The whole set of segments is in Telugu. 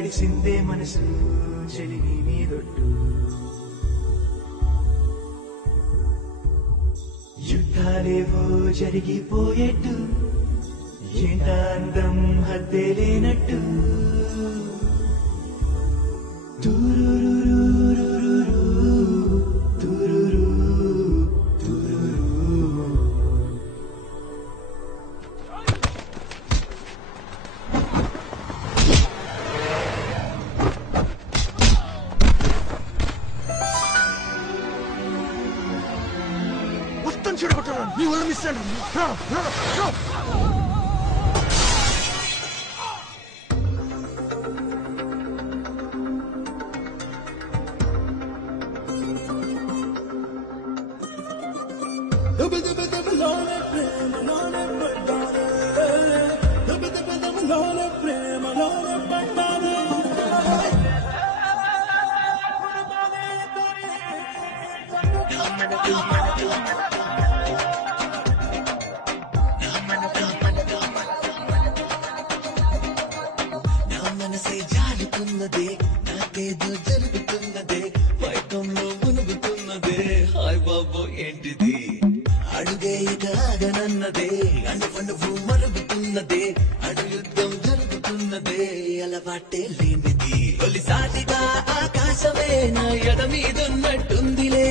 తడిసిందే మనసు చెలిని నీదొట్టు యుద్ధాలేవో జరిగిపోయేట్టు ఏంట అందం హద్దే లేనట్టు You will listen. No. మనసే జారుతున్నదే నాకేదో జరుగుతున్నదే మైకంలో మునుగుతున్నదే హాయ్ బాబో ఏంటిది అడుగేయగాగనన్నదే నువ్వు మరుగుతున్నదే అడు యుద్ధం జరుగుతున్నదే అలవాటే లేనిది తొలిసారిగా ఆకాశమే నా ఎడ మీదున్నట్టుందిలే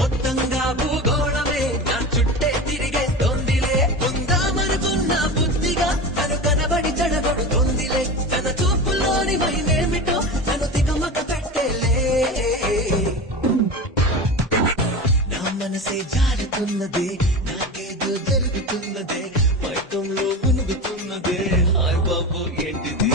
మొత్తంగా భూగోళమే నా చుట్టే తిరిగేస్తోందిలే ఉందామనుకున్న బుద్ధిగా తను కనబడి చెడగొడుతోందిలే తన చూపుల్లోని మైనేమిటో తను తికమక పెట్టేలే నా మనసే జారుతున్నదే నాకేదో జరుగుతున్నదే మైకంలో మునుగుతున్నదే హాయ్ బాబు ఏంటిది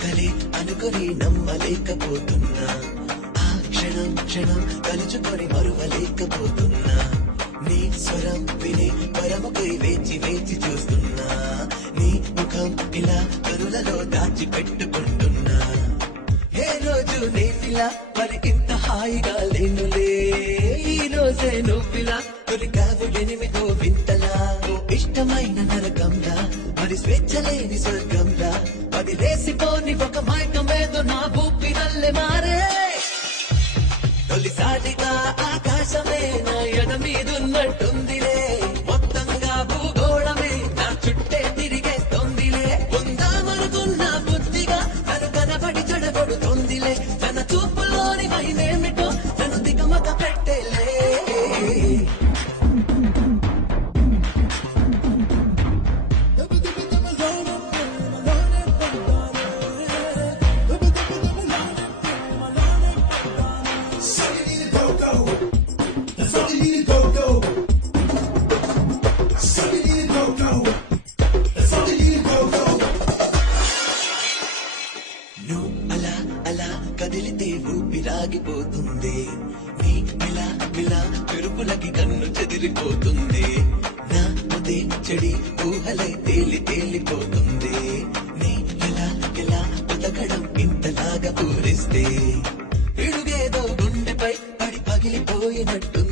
కలి అనుకొని నమ్మలేకపోతున్నా ఆ క్షణం క్షణం కలుచుకొని మరువలేకపోతున్నా నీ స్వరం విని పరముకై వేచి వేచి చూస్తున్నా నీ ముఖం ఇలా కరులలో దాచి పెట్టుకుంటున్నా ఏ రోజు నేనిలా మరి ఇంత హాయిగా లేనులే ఈ రోజే నువ్విలా దొరికావు ఎనిమిదో వింతలా ఇష్టమైన నరకంలా మరి స్వేచ్ఛ లేని స్వర్గంలా అది లేసిపోని ఒక మైకమేదో నా ఊపిరల్లే మారే తొలిసారిగా ఆకాశమే నా ఎడ మీదున్నట్టుందిలే మొత్తంగా భూగోళమే నా చుట్టే తిరిగేస్తోందిలే ఉందామనుకున్న బుద్ధిగా తను కనబడి చెడగొడుతోందిలే తన చూపులోని మైనేమిటో తను దిగమక పెట్టేలే కదిలితే ఊపిరాగిపోతుంది నీ మిలా మిలా పెరుపులకి కన్ను చెదిరిపోతుంది నా ఉదే చెడి ఊహలై తేలి తేలిపోతుంది నీ ఎలా ఎలా ఉతకడం ఇంతలాగా పూరిస్తే పిడుగేదో గుండెపై పడి పగిలిపోయినట్టు